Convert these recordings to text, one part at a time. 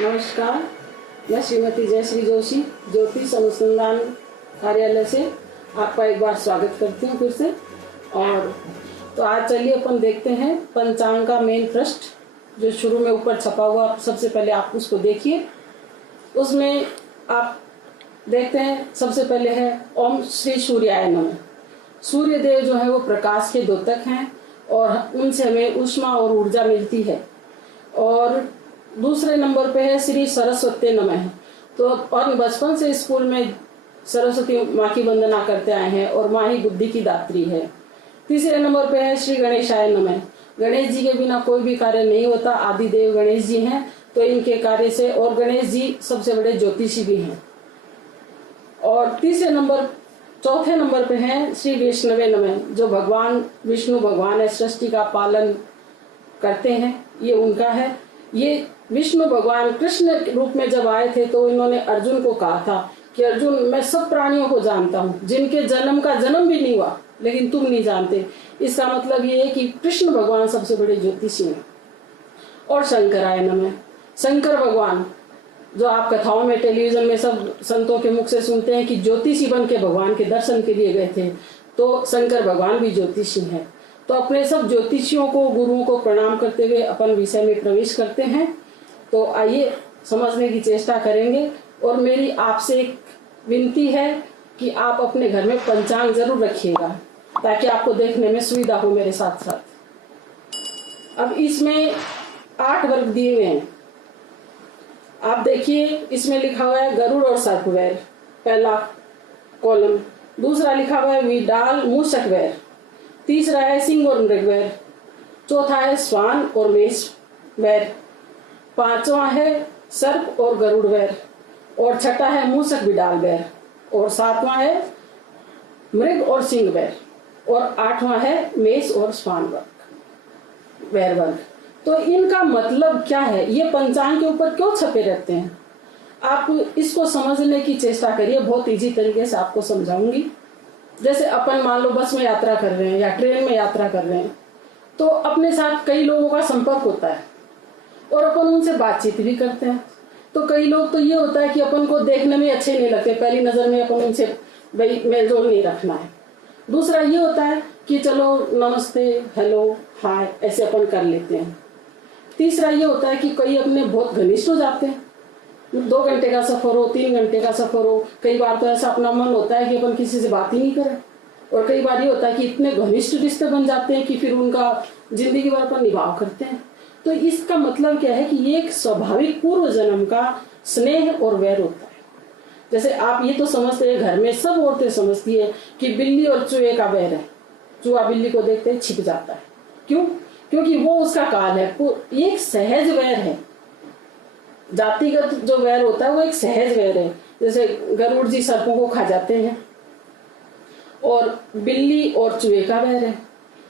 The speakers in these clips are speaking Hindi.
नमस्कार, मैं श्रीमती जयश्री जोशी ज्योतिष अनुसंधान कार्यालय से आपका एक बार स्वागत करती हूँ फिर से। और तो आज चलिए अपन देखते हैं पंचांग का मेन पृष्ठ जो शुरू में ऊपर छपा हुआ, सबसे पहले आप उसको देखिए। उसमें आप देखते हैं सबसे पहले है ओम श्री सूर्याय नमः। सूर्य देव जो है वो प्रकाश के द्योतक हैं और उनसे हमें ऊष्मा और ऊर्जा मिलती है। और दूसरे नंबर पे है श्री सरस्वती नमः। तो और बचपन से स्कूल में सरस्वती माँ की वंदना करते आए हैं और माँ ही बुद्धि की दात्री है। तीसरे नंबर पे है श्री गणेशाय नमः। गणेश जी के बिना कोई भी कार्य नहीं होता, आदि देव गणेश जी हैं, तो इनके कार्य से, और गणेश जी सबसे बड़े ज्योतिषी भी हैं। और चौथे नंबर पे है श्री विष्णवे नमः, जो भगवान विष्णु भगवान है, सृष्टि का पालन करते हैं, ये उनका है। ये विष्णु भगवान कृष्ण रूप में जब आए थे तो इन्होंने अर्जुन को कहा था कि अर्जुन, मैं सब प्राणियों को जानता हूँ, जिनके जन्म का जन्म भी नहीं हुआ, लेकिन तुम नहीं जानते। इसका मतलब ये है कि कृष्ण भगवान सबसे बड़े ज्योतिषी हैं। और शंकराय नमः। शंकर भगवान जो आप कथाओं में, टेलीविजन में सब संतों के मुख से सुनते हैं कि ज्योतिषी बन के भगवान के दर्शन के लिए गए थे, तो शंकर भगवान भी ज्योतिषी हैं। तो अपने सब ज्योतिषियों को, गुरुओं को प्रणाम करते हुए अपन विषय में प्रवेश करते हैं। तो आइए समझने की चेष्टा करेंगे। और मेरी आपसे एक विनती है कि आप अपने घर में पंचांग जरूर रखिएगा ताकि आपको देखने में सुविधा हो मेरे साथ साथ। अब इसमें 8 वर्ग दिए हुए हैं, आप देखिए। इसमें लिखा हुआ है गरुड़ और सर्पवैर, पहला कॉलम। दूसरा लिखा हुआ है विडाल मूषक वैर। तीसरा है सिंह और मृगवैर। चौथा है स्वान और मेष वैर। पांचवा है सर्प और गरुड़ वैर। और छठा है मूषक विडाल वैर। और सातवां है मृग और सिंह वैर। और आठवां है मेष और स्वान वैर वर्ग। तो इनका मतलब क्या है, ये पंचांग के ऊपर क्यों छपे रहते हैं, आप इसको समझने की चेष्टा करिए। बहुत इजी तरीके से आपको समझाऊंगी। जैसे अपन मान लो बस में यात्रा कर रहे हैं या ट्रेन में यात्रा कर रहे हैं, तो अपने साथ कई लोगों का संपर्क होता है और अपन उनसे बातचीत भी करते हैं। तो कई लोग तो ये होता है कि अपन को देखने में अच्छे नहीं लगते, पहली नजर में अपन उनसे भाई मेलजोल नहीं रखना है। दूसरा ये होता है कि चलो नमस्ते, हेलो, हाय, ऐसे अपन कर लेते हैं। तीसरा ये होता है कि कई अपने बहुत घनिष्ठ हो जाते हैं, 2 घंटे का सफर हो, 3 घंटे का सफर हो, कई बार तो ऐसा अपना मन होता है कि अपन किसी से बात ही नहीं करें। और कई बार ये होता है कि इतने घनिष्ठ रिश्ते बन जाते हैं कि फिर उनका जिंदगी भर अपन निभाव करते हैं। तो इसका मतलब क्या है कि ये एक स्वाभाविक पूर्व जन्म का स्नेह और वैर होता है। जैसे आप ये तो समझते हैं, घर में सब औरतें समझती है कि बिल्ली और चूहे का वैर है। चूहा बिल्ली को देखते ही छिप जाता है, क्यों? क्योंकि वो उसका काल है। ये एक सहज वैर है। जातिगत जो वैर होता है वो एक सहज वैर है। जैसे गरुड़ जी सर्पों को खा जाते हैं, और बिल्ली और चूहे का वैर है।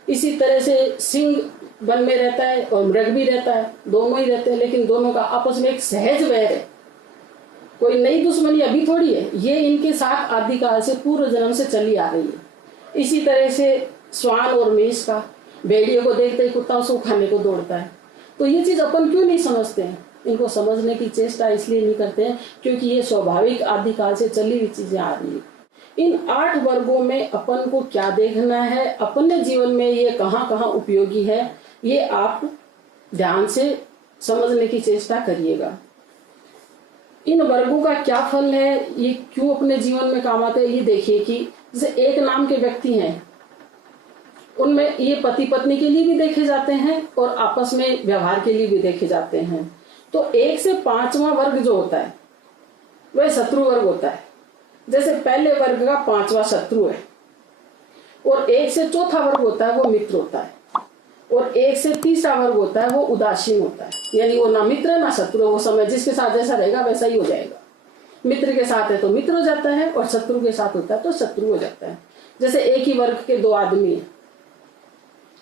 इसी तरह से सिंह वन में रहता है और मृग भी रहता है, दोनों ही रहते हैं, लेकिन दोनों का आपस में एक सहज वैर है। कोई नई दुश्मनी अभी थोड़ी है, ये इनके साथ आदिकाल से, पूर्व जन्म से चली आ रही है। इसी तरह से स्वान और मेष का, भेड़िए को देखते ही कुत्ता उसको खाने को दौड़ता है। तो ये चीज अपन क्यों नहीं समझते हैं, इनको समझने की चेष्टा इसलिए नहीं करते हैं क्योंकि ये स्वाभाविक आदिकाल से चली हुई चीजें आ रही है। इन 8 वर्गों में अपन को क्या देखना है, अपने जीवन में ये कहाँ कहाँ उपयोगी है, ये आप ध्यान से समझने की चेष्टा करिएगा। इन वर्गों का क्या फल है, ये क्यों अपने जीवन में काम आते हैं, ये देखिए कि जैसे एक नाम के व्यक्ति हैं, उनमें ये पति पत्नी के लिए भी देखे जाते हैं और आपस में व्यवहार के लिए भी देखे जाते हैं। तो 1 से 5वां वर्ग जो होता है वह शत्रु वर्ग होता है। जैसे पहले वर्ग का 5वां शत्रु है, और 1 से 4था वर्ग होता है वो मित्र होता है, और 1 से 3रा वर्ग होता है वो उदासीन होता है। यानी वो ना मित्र है ना शत्रु है, वो समय जिसके साथ जैसा रहेगा वैसा ही हो जाएगा। मित्र के साथ है तो मित्र हो जाता है, और शत्रु के साथ होता है तो शत्रु हो जाता है। जैसे एक ही वर्ग के 2 आदमी है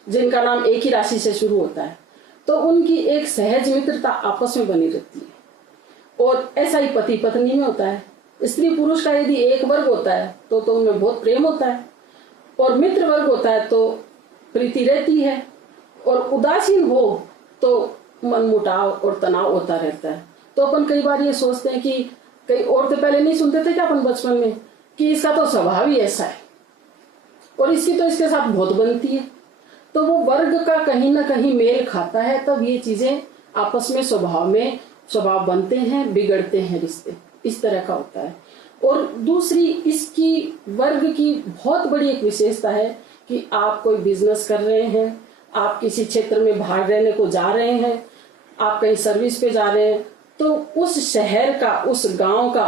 जिनका नाम एक ही राशि से शुरू होता है, तो उनकी एक सहज मित्रता आपस में बनी रहती है। और ऐसा ही पति पत्नी में होता है। स्त्री पुरुष का यदि एक वर्ग होता है तो उनमें बहुत प्रेम होता है, और मित्र वर्ग होता है तो प्रीति रहती है, और उदासीन हो तो मनमुटाव और तनाव होता रहता है। तो अपन कई बार ये सोचते हैं कि कई औरतें पहले नहीं सुनते थे क्या अपन बचपन में कि इसका तो स्वभाव ही ऐसा है और इसकी तो इसके साथ बहुत बनती है। तो वो वर्ग का कहीं ना कहीं मेल खाता है, तब ये चीजें आपस में स्वभाव बनते हैं, बिगड़ते हैं रिश्ते, इस तरह का होता है। और दूसरी इसकी वर्ग की बहुत बड़ी एक विशेषता है कि आप कोई बिजनेस कर रहे हैं, आप किसी क्षेत्र में बाहर रहने को जा रहे हैं, आप कहीं सर्विस पे जा रहे हैं, तो उस शहर का, उस गांव का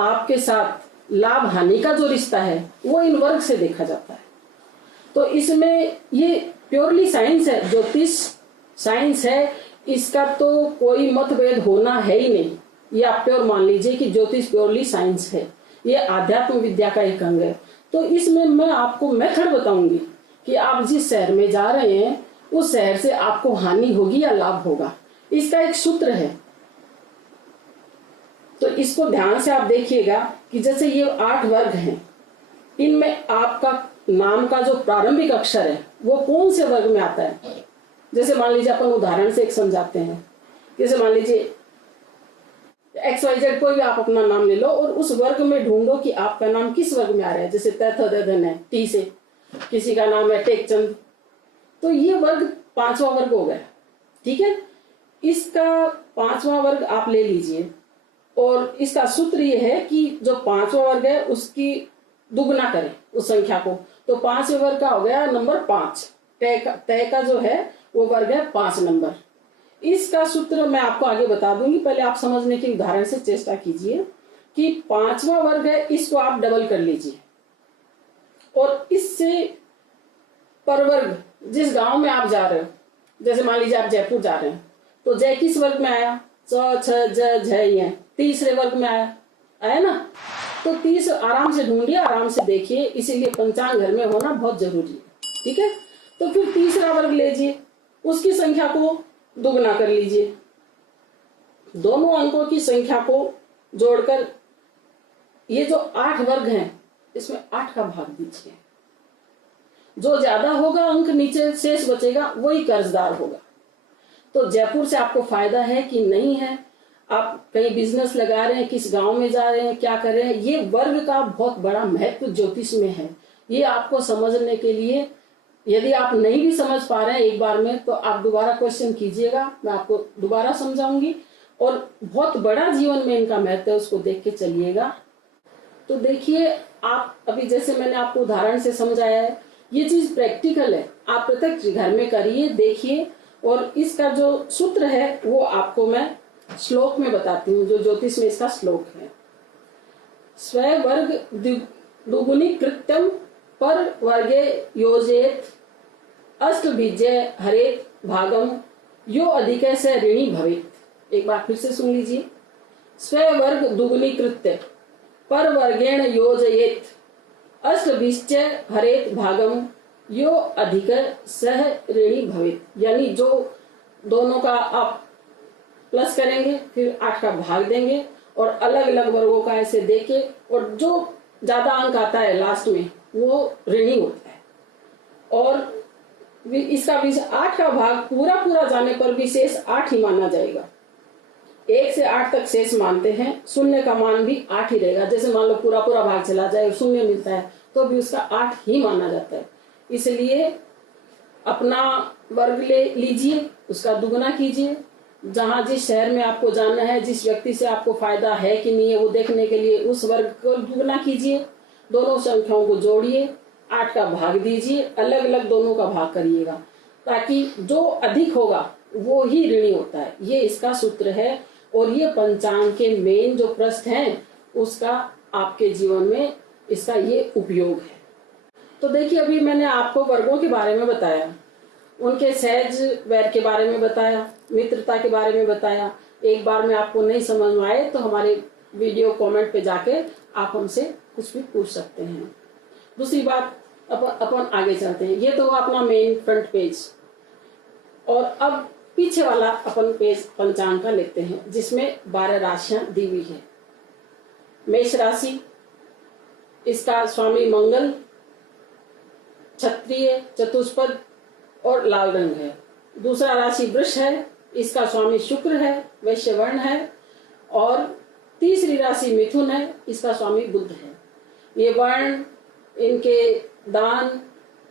आपके साथ लाभ हानि का जो रिश्ता है वो इन वर्ग से देखा जाता है। तो इसमें ये प्योरली साइंस है, ज्योतिष साइंस है, इसका तो कोई मतभेद होना है ही नहीं। ये आप प्योर मान लीजिए कि ज्योतिष प्योरली साइंस है, ये आध्यात्म विद्या का एक अंग है। तो इसमें मैं आपको मेथड बताऊंगी कि आप जिस शहर में जा रहे हैं उस शहर से आपको हानि होगी या लाभ होगा, इसका एक सूत्र है। तो इसको ध्यान से आप देखिएगा कि जैसे ये 8 वर्ग हैं, इनमें आपका नाम का जो प्रारंभिक अक्षर है वो कौन से वर्ग में आता है। जैसे मान लीजिए अपन उदाहरण से एक समझाते हैं, जैसे मान लीजिए XYZ कोई भी आप अपना नाम ले लो और उस वर्ग में ढूंढो कि आपका नाम किस वर्ग में आ रहा है। जैसे तैथन है टी से, किसी का नाम है टेकचंद, तो ये वर्ग 5वां वर्ग हो गया, ठीक है। इसका 5वां वर्ग आप ले लीजिए और इसका सूत्र ये है कि जो 5वां वर्ग है उसकी दुगना करें उस संख्या को, तो 5वें वर्ग का हो गया नंबर 5। तय का जो है वो वर्ग है 5 नंबर। इसका सूत्र मैं आपको आगे बता दूंगी, पहले आप समझने की उदाहरण से चेष्टा कीजिए कि 5वां वर्ग है, इसको आप डबल कर लीजिए और इससे पर वर्ग जिस गांव में आप जा रहे हो, जैसे मान लीजिए आप जयपुर जा रहे हैं, तो जय किस वर्ग में आया, च छ ज झ, तीसरे वर्ग में आया ना। तो 30 आराम से ढूंढिए, आराम से देखिए, इसीलिए पंचांग घर में होना बहुत जरूरी है, ठीक है। तो फिर तीसरा वर्ग लीजिए, उसकी संख्या को दुगना कर लीजिए, दोनों अंकों की संख्या को जोड़कर ये जो 8 वर्ग हैं इसमें 8 का भाग दीजिए। जो ज्यादा होगा अंक नीचे शेष बचेगा वही कर्जदार होगा। तो जयपुर से आपको फायदा है कि नहीं है, आप कहीं बिजनेस लगा रहे हैं, किस गांव में जा रहे हैं, क्या कर रहे हैं, ये वर्ग का बहुत बड़ा महत्व ज्योतिष में है। ये आपको समझने के लिए, यदि आप नहीं भी समझ पा रहे हैं एक बार में, तो आप दोबारा क्वेश्चन कीजिएगा, मैं आपको दोबारा समझाऊंगी। और बहुत बड़ा जीवन में इनका महत्व है, उसको देख के चलिएगा। तो देखिए, आप अभी जैसे मैंने आपको उदाहरण से समझाया है, ये चीज प्रैक्टिकल है, आप प्रत्यक्ष घर में करिए, देखिए। और इसका जो सूत्र है वो आपको मैं श्लोक में बताती हूँ, जो ज्योतिष में इसका श्लोक है। स्ववर्ग दुगुनी कृत्यम पर वर्गे योजेत अष्टबीजय हरेत भागम यो अधिक से ऋणी भवेत। एक बार फिर से सुन लीजिए। स्ववर्ग दुगुनी कृत्य पर वर्गेण योजयेत अष्टबीजय हरेत भागम यो अधिक सह ऋणी भवेत। यानी जो दोनों का आप प्लस करेंगे, फिर 8 का भाग देंगे और अलग अलग वर्गों का ऐसे देके, और जो ज्यादा अंक आता है लास्ट में वो ऋणी होता है। और इसका 8 का भाग पूरा जाने पर भी शेष 8 ही माना जाएगा। 1 से 8 तक शेष मानते हैं, शून्य का मान भी 8 ही रहेगा। जैसे मान लो पूरा भाग चला जाए और शून्य मिलता है तो भी उसका 8 ही माना जाता है। इसलिए अपना वर्ग ले लीजिए, उसका दुगना कीजिए। जहां जिस शहर में आपको जाना है, जिस व्यक्ति से आपको फायदा है कि नहीं है वो देखने के लिए उस वर्ग को दुगना कीजिए, दोनों संख्याओं को जोड़िए, 8 का भाग दीजिए, अलग अलग दोनों का भाग करिएगा, ताकि जो अधिक होगा वो ही ऋणी होता है। ये इसका सूत्र है और ये पंचांग के मेन जो प्रश्न हैं उसका आपके जीवन में इसका ये उपयोग है। तो देखिए, अभी मैंने आपको वर्गों के बारे में बताया, उनके सहज वैर के बारे में बताया, मित्रता के बारे में बताया। एक बार में आपको नहीं समझ में आए तो हमारे वीडियो कमेंट पे जाके आप हमसे कुछ भी पूछ सकते हैं। दूसरी बात, अपन आगे चलते हैं। ये तो अपना मेन फ्रंट पेज, और अब पीछे वाला अपन पेज पंचांग का लेते हैं, जिसमें 12 राशियां दी हुई है। मेष राशि, इसका स्वामी मंगल, क्षत्रिय, चतुष्पद और लाल रंग है। दूसरा राशि वृष है, इसका स्वामी शुक्र है, वैश्य वर्ण है। और तीसरी राशि मिथुन है, इसका स्वामी बुध है। ये वर्ण, इनके दान,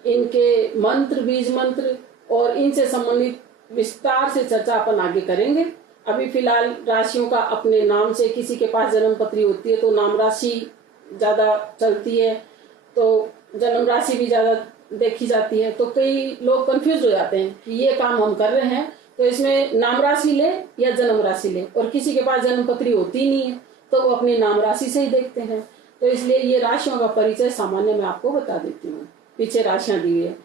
इनके मंत्र, बीज मंत्र और इनसे संबंधित विस्तार से चर्चा अपन आगे करेंगे। अभी फिलहाल राशियों का अपने नाम से, किसी के पास जन्म पत्री होती है तो नाम राशि ज्यादा चलती है, तो जन्म राशि भी ज्यादा देखी जाती है। तो कई लोग कंफ्यूज हो जाते हैं कि ये काम हम कर रहे हैं तो इसमें नाम राशि ले या जन्म राशि ले, और किसी के पास जन्म पत्री होती नहीं है तो वो अपनी नाम राशि से ही देखते हैं। तो इसलिए ये राशियों का परिचय सामान्य मैं आपको बता देती हूँ। पीछे राशियां दी है।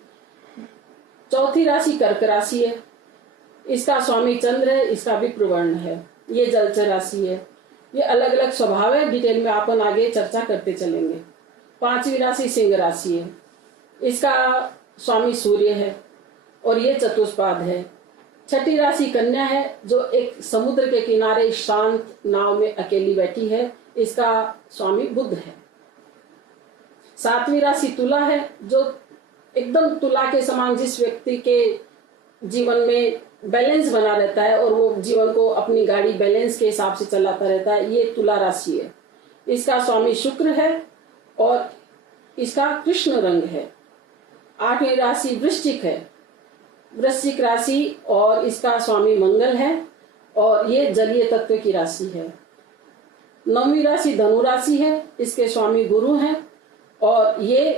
चौथी राशि कर्क राशि है, इसका स्वामी चंद्र है, इसका विप्र वर्ण है, ये जलचर राशि है। ये अलग अलग स्वभाव है, डिटेल में अपन आगे चर्चा करते चलेंगे। पांचवी राशि सिंह राशि है, इसका स्वामी सूर्य है और ये चतुष्पाद है। छठी राशि कन्या है, जो एक समुद्र के किनारे शांत नाव में अकेली बैठी है, इसका स्वामी बुध है। सातवीं राशि तुला है, जो एकदम तुला के समान जिस व्यक्ति के जीवन में बैलेंस बना रहता है और वो जीवन को अपनी गाड़ी बैलेंस के हिसाब से चलाता रहता है, ये तुला राशि है। इसका स्वामी शुक्र है और इसका कृष्ण रंग है। आठवीं राशि वृश्चिक है, वृश्चिक राशि और इसका स्वामी मंगल है और ये जलीय तत्व की राशि है। नौवीं राशि धनु राशि है, इसके स्वामी गुरु हैं और ये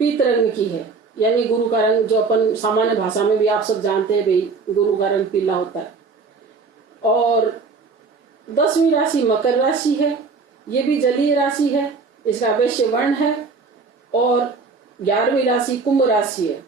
पीत रंग की है, यानी गुरु का रंग जो अपन सामान्य भाषा में भी आप सब जानते हैं, भाई गुरु का रंग पीला होता है। और 10वीं राशि मकर राशि है, ये भी जलीय राशि है, इसका वैश्य वर्ण है। और 11वीं राशि कुंभ राशि है,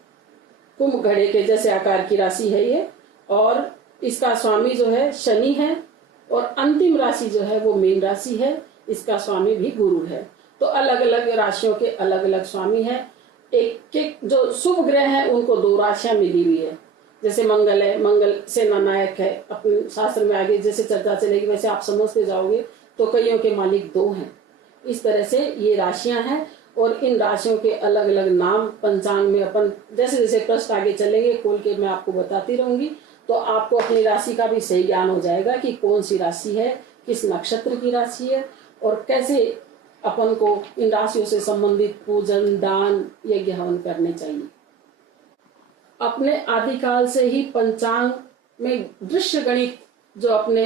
कुंभ घड़े के जैसे आकार की राशि है ये, और इसका स्वामी जो है शनि है। और अंतिम राशि जो है वो मीन राशि है, इसका स्वामी भी गुरु है। तो अलग अलग राशियों के अलग अलग स्वामी है। एक एक जो शुभ ग्रह है उनको 2 राशियां मिली हुई है, जैसे मंगल है, मंगल सेना नायक है। अपने शास्त्र में आगे जैसे चर्चा चलेगी वैसे आप समझते जाओगे, तो कईयों के मालिक 2 हैं। इस तरह से ये राशियां हैं और इन राशियों के अलग अलग नाम पंचांग में अपन जैसे जैसे प्रश्न आगे चलेंगे खोल के मैं आपको बताती रहूंगी, तो आपको अपनी राशि का भी सही ज्ञान हो जाएगा कि कौन सी राशि है, किस नक्षत्र की राशि है और कैसे अपन को इन राशियों से संबंधित पूजन, दान, यज्ञ हवन करने चाहिए। अपने आदिकाल से ही पंचांग में दृश्य गणित जो अपने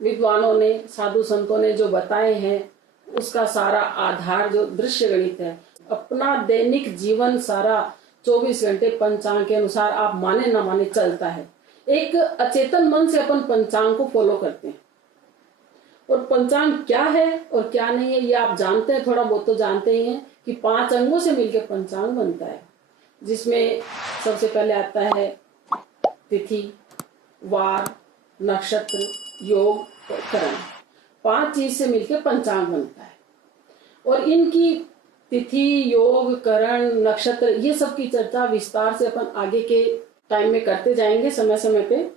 विद्वानों ने, साधु संतों ने जो बताए हैं, उसका सारा आधार जो दृश्य गणित है। अपना दैनिक जीवन सारा 24 घंटे पंचांग के अनुसार आप माने ना माने चलता है। एक अचेतन मन से अपन पंचांग को फॉलो करते हैं। और पंचांग क्या है और क्या नहीं है ये आप जानते हैं, थोड़ा बहुत तो जानते ही हैं कि 5 अंगों से मिलकर पंचांग बनता है, जिसमें सबसे पहले आता है तिथि, वार, नक्षत्र, योग और करण। 5 चीज से मिलकर पंचांग बनता है। और इनकी तिथि, योग, करण, नक्षत्र, ये सब की चर्चा विस्तार से अपन आगे के टाइम में करते जाएंगे समय समय पे।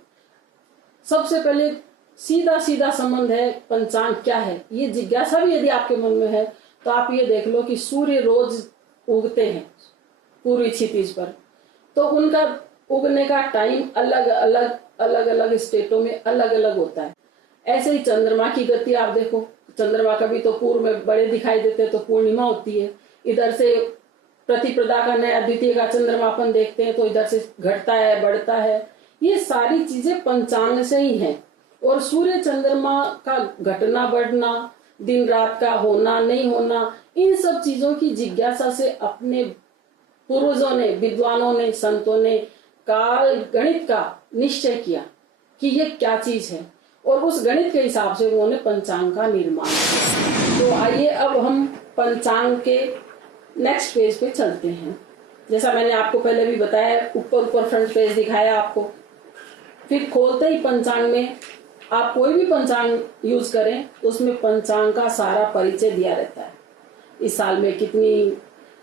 सबसे पहले सीधा सीधा संबंध है पंचांग क्या है, ये जिज्ञासा भी यदि आपके मन में है तो आप ये देख लो कि सूर्य रोज उगते हैं पूर्वी क्षितिज पर, तो उनका उगने का टाइम अलग अलग स्टेटों में अलग अलग होता है। ऐसे ही चंद्रमा की गति आप देखो, चंद्रमा कभी तो पूर्व में बड़े दिखाई देते हैं तो पूर्णिमा होती है, इधर से प्रतिपदा का नया द्वितीय का चंद्रमा अपन देखते हैं तो इधर से घटता है, बढ़ता है। ये सारी चीजें पंचांग से ही हैं। और सूर्य चंद्रमा का घटना बढ़ना, दिन रात का होना नहीं होना, इन सब चीजों की जिज्ञासा से अपने पूर्वजों ने, विद्वानों ने, संतों ने काल गणित का निश्चय किया कि ये क्या चीज है और उस गणित के हिसाब से उन्होंने पंचांग का निर्माण किया। तो आइए अब हम पंचांग के नेक्स्ट पेज पे चलते हैं। जैसा मैंने आपको पहले भी बताया, ऊपर फ्रंट पेज दिखाया आपको, फिर खोलते ही पंचांग में आप कोई भी पंचांग यूज करें उसमें पंचांग का सारा परिचय दिया रहता है। इस साल में कितनी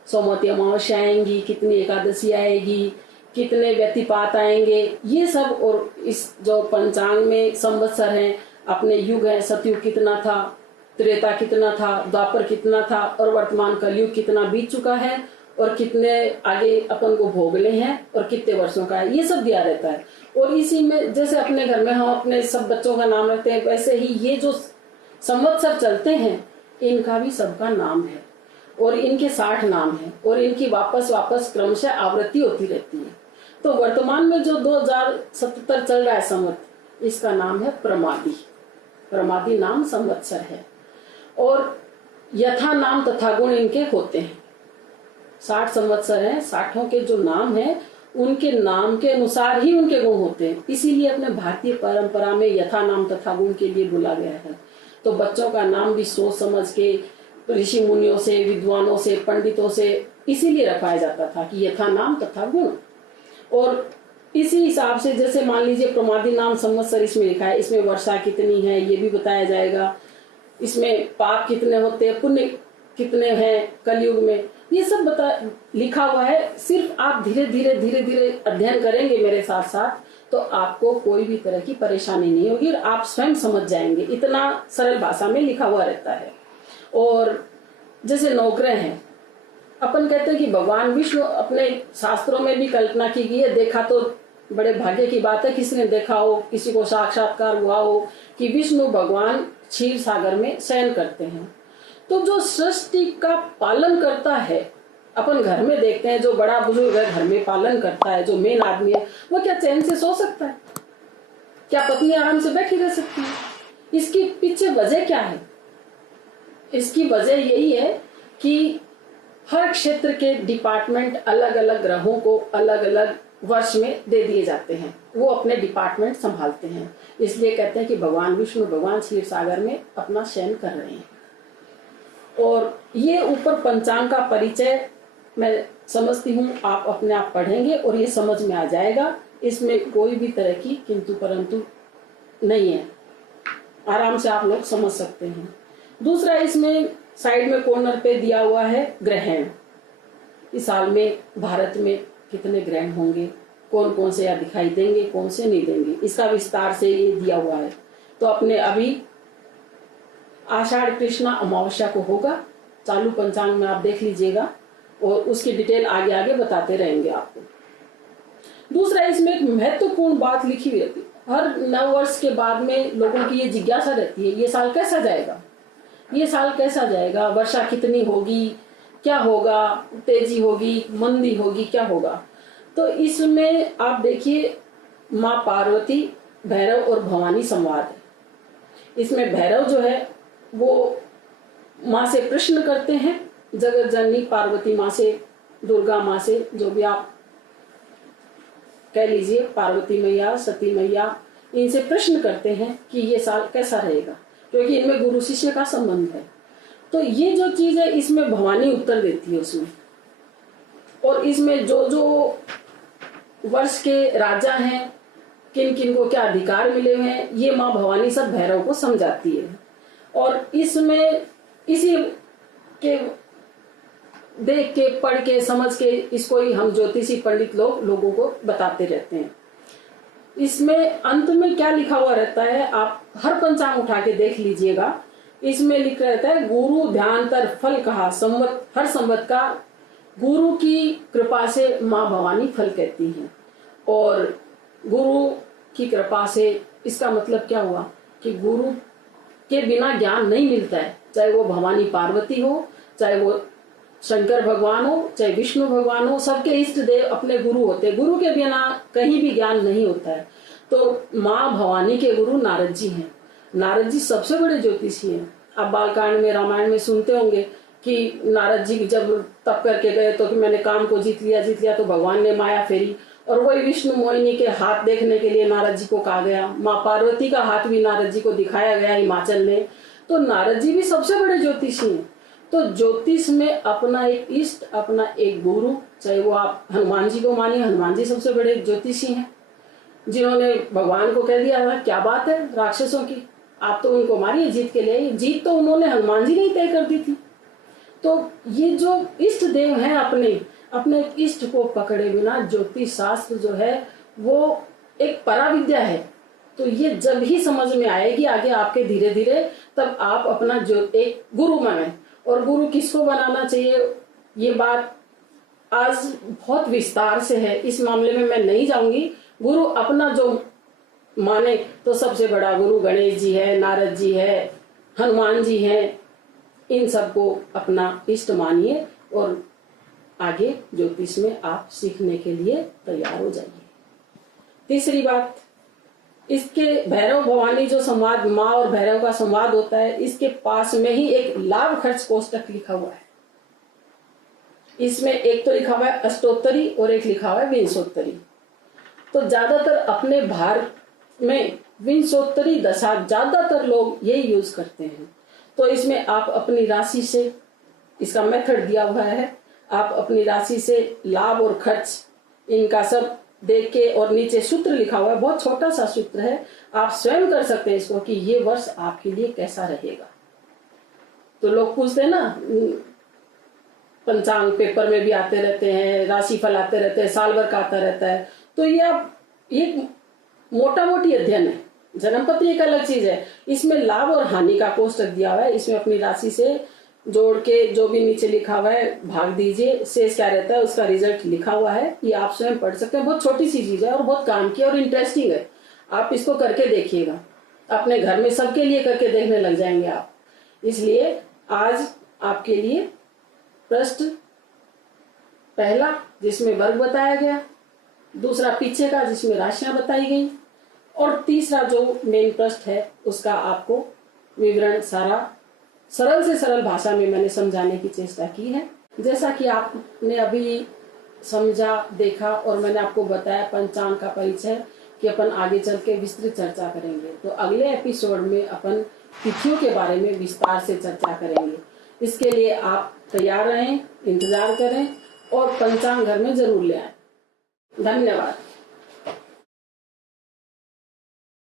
सोमवती अमावस्या आएंगी, कितनी एकादशी आएगी, कितने व्यतिपात आएंगे, ये सब। और इस जो पंचांग में संवत्सर हैं, अपने युग है, सतयुग कितना था, त्रेता कितना था, द्वापर कितना था और वर्तमान कलयुग कितना बीत चुका है, और कितने आगे अपन को भोगले हैं और कितने वर्षों का है, ये सब दिया रहता है। और इसी में जैसे अपने घर में हम अपने सब बच्चों का नाम रखते हैं, वैसे ही ये जो संवत्सर चलते हैं इनका भी सबका नाम है और इनके 60 नाम है और इनकी वापस वापस क्रमशः आवृत्ति होती रहती है। तो वर्तमान में जो 2077 चल रहा है संवत, इसका नाम है प्रमादी। प्रमादी नाम संवत्सर है और यथा नाम तथा गुण इनके होते हैं। 60 संवत्सर हैं, 60 के जो नाम हैं उनके नाम के अनुसार ही उनके गुण होते हैं। इसीलिए अपने भारतीय परंपरा में यथा नाम तथा गुण के लिए बोला गया है। तो बच्चों का नाम भी सोच समझ के ऋषि मुनियों से, विद्वानों से, पंडितों से इसीलिए रखाया जाता था कि यथा नाम तथा गुण। और इसी हिसाब से जैसे मान लीजिए प्रमादी नाम संवत्सर इसमें लिखा है, इसमें वर्षा कितनी है ये भी बताया जाएगा, इसमें पाप कितने होते हैं, पुण्य कितने हैं कलयुग में, ये सब लिखा हुआ है। सिर्फ आप धीरे धीरे अध्ययन करेंगे मेरे साथ साथ तो आपको कोई भी तरह की परेशानी नहीं होगी और आप स्वयं समझ जाएंगे। इतना सरल भाषा में लिखा हुआ रहता है। और जैसे नौग्रह हैं, अपन कहते हैं कि भगवान विष्णु, अपने शास्त्रों में भी कल्पना की गई है, देखा तो बड़े भाग्य की बात है किसी ने देखा हो, किसी को साक्षात्कार हुआ हो कि विष्णु भगवान क्षीर सागर में शयन करते हैं। तो जो सृष्टि का पालन करता है, अपन घर में देखते हैं जो बड़ा बुजुर्ग है घर में पालन करता है, जो मेन आदमी है, वो क्या चैन से सो सकता है? क्या पत्नी आराम से बैठी रह सकती है? इसकी पीछे वजह क्या है? इसकी वजह यही है कि हर क्षेत्र के डिपार्टमेंट अलग अलग ग्रहों को अलग अलग वर्ष में दे दिए जाते हैं, वो अपने डिपार्टमेंट संभालते हैं। इसलिए कहते हैं कि भगवान विष्णु भगवान क्षीर सागर में अपना शयन कर रहे हैं। और ये ऊपर पंचांग का परिचय मैं समझती हूँ आप अपने आप पढ़ेंगे और ये समझ में आ जाएगा। इसमें कोई भी तरह की किंतु परंतु नहीं है, आराम से आप लोग समझ सकते हैं। दूसरा, इसमें साइड में कॉर्नर पे दिया हुआ है ग्रहण। इस साल में भारत में कितने ग्रहण होंगे, कौन कौन से या दिखाई देंगे, कौन से नहीं देंगे, इसका विस्तार से ये दिया हुआ है। तो अपने अभी आषाढ़ कृष्णा अमावस्या को होगा, चालू पंचांग में आप देख लीजिएगा और उसकी डिटेल आगे आगे बताते रहेंगे आपको। दूसरा, इसमें एक महत्वपूर्ण बात लिखी हुई रहती है। हर नव वर्ष के बाद में लोगों की ये जिज्ञासा रहती है, ये साल कैसा जाएगा, ये साल कैसा जाएगा, वर्षा कितनी होगी, क्या होगा, तेजी होगी, मंदी होगी, क्या होगा। तो इसमें आप देखिए माँ पार्वती, भैरव और भवानी संवाद है। इसमें भैरव जो है वो माँ से प्रश्न करते हैं, जगत जननी पार्वती माँ से, दुर्गा माँ से, जो भी आप कह लीजिए, पार्वती मैया, सती मैया, इनसे प्रश्न करते हैं कि ये साल कैसा रहेगा, क्योंकि इनमें गुरु शिष्य का संबंध है। तो ये जो चीज है इसमें भवानी उत्तर देती है उसमें। और इसमें जो जो वर्ष के राजा हैं, किन किन को क्या अधिकार मिले हुए हैं, ये माँ भवानी सब भैरव को समझाती है। और इसमें इसी के देख के, पढ़ के, समझ के इसको ही हम ज्योतिषी पंडित लोगों को बताते रहते हैं। इसमें अंत में क्या लिखा हुआ रहता है, आप हर पंचांग उठा के देख लीजिएगा। इसमें लिखा रहता है गुरु ध्यानतर फल कहा, संवत हर संवत का गुरु की कृपा से माँ भवानी फल कहती हैं। और गुरु की कृपा से इसका मतलब क्या हुआ कि गुरु के बिना ज्ञान नहीं मिलता है, चाहे वो भवानी पार्वती हो, चाहे वो शंकर भगवान हो, चाहे विष्णु भगवान हो, सबके इष्ट देव अपने गुरु होते हैं। गुरु के बिना कहीं भी ज्ञान नहीं होता है। तो माँ भवानी के गुरु नारद जी हैं। नारद जी सबसे बड़े ज्योतिषी हैं। आप बालकांड में, रामायण में सुनते होंगे कि नारद जी जब तप करके गए तो कि मैंने काम को जीत लिया, तो भगवान ने माया फेरी और वही विष्णु मोहिनी के हाथ देखने के लिए नारद जी को कहा गया। माँ पार्वती का हाथ भी नारद जी को दिखाया गया हिमाचल में। तो नारद जी भी सबसे बड़े ज्योतिषी हैं। तो ज्योतिष में अपना एक इष्ट, अपना एक गुरु, चाहे वो आप हनुमान जी को मानिए, हनुमान जी सबसे बड़े ज्योतिषी हैं, जिन्होंने भगवान को कह दिया था क्या बात है राक्षसों की, आप तो उनको मारिए, जीत के ले आइए। जीत तो उन्होंने हनुमान जी ने ही तय कर दी थी। तो ये जो इष्ट देव हैं, अपने इष्ट को पकड़े बिना ज्योतिष शास्त्र जो है वो एक पराविद्या है। तो ये जब ही समझ में आएगी आगे आपके धीरे धीरे, तब आप अपना जो एक गुरु माने। और गुरु किसको बनाना चाहिए, ये बात आज बहुत विस्तार से है, इस मामले में मैं नहीं जाऊंगी। गुरु अपना जो माने तो सबसे बड़ा गुरु गणेश जी है, नारद जी है, हनुमान जी है, इन सबको अपना इष्ट मानिए और आगे ज्योतिष में आप सीखने के लिए तैयार हो जाइए। तीसरी बात, इसके भैरव भवानी जो संवाद, माँ और भैरव का संवाद होता है, इसके पास में ही एक लाभ खर्च कोष्टक लिखा हुआ है। इसमें एक तो लिखा हुआ है अष्टोत्तरी और एक लिखा हुआ है विंशोत्तरी। तो ज्यादातर अपने भारत में विंशोत्तरी दशा ज्यादातर लोग ये यूज करते हैं। तो इसमें आप अपनी राशि से, इसका मेथड दिया हुआ है, आप अपनी राशि से लाभ और खर्च इनका सब देख के, और नीचे सूत्र लिखा हुआ है, बहुत छोटा सा सूत्र है, आप स्वयं कर सकते हैं इसको कि ये वर्ष आपके लिए कैसा रहेगा। तो लोग पूछते हैं ना, पंचांग पेपर में भी आते रहते हैं, राशि फल आते रहते हैं, साल भर का आता रहता है। तो ये आप एक मोटा मोटी अध्ययन है। जन्मपत्री एक अलग चीज है, इसमें लाभ और हानि का कोष्टक दिया हुआ है। इसमें अपनी राशि से जोड़ के जो भी नीचे लिखा हुआ है भाग दीजिए, शेष क्या रहता है उसका रिजल्ट लिखा हुआ है। ये आप स्वयं पढ़ सकते हैं। बहुत छोटी सी चीज है और बहुत काम की और इंटरेस्टिंग है। आप इसको करके देखिएगा, अपने घर में सबके लिए करके देखने लग जाएंगे आप। इसलिए आज आपके लिए प्रश्न पहला जिसमें वर्ग बताया गया, दूसरा पीछे का जिसमें राशियां बताई गई, और तीसरा जो मेन प्रश्न है उसका आपको विवरण सारा सरल से सरल भाषा में मैंने समझाने की चेष्टा की है। जैसा कि आपने अभी समझा, देखा और मैंने आपको बताया पंचांग का परिचय कि अपन आगे चल के विस्तृत चर्चा करेंगे। तो अगले एपिसोड में अपन तिथियों के बारे में विस्तार से चर्चा करेंगे। इसके लिए आप तैयार रहें, इंतजार करें और पंचांग घर में जरूर ले आएं। धन्यवाद।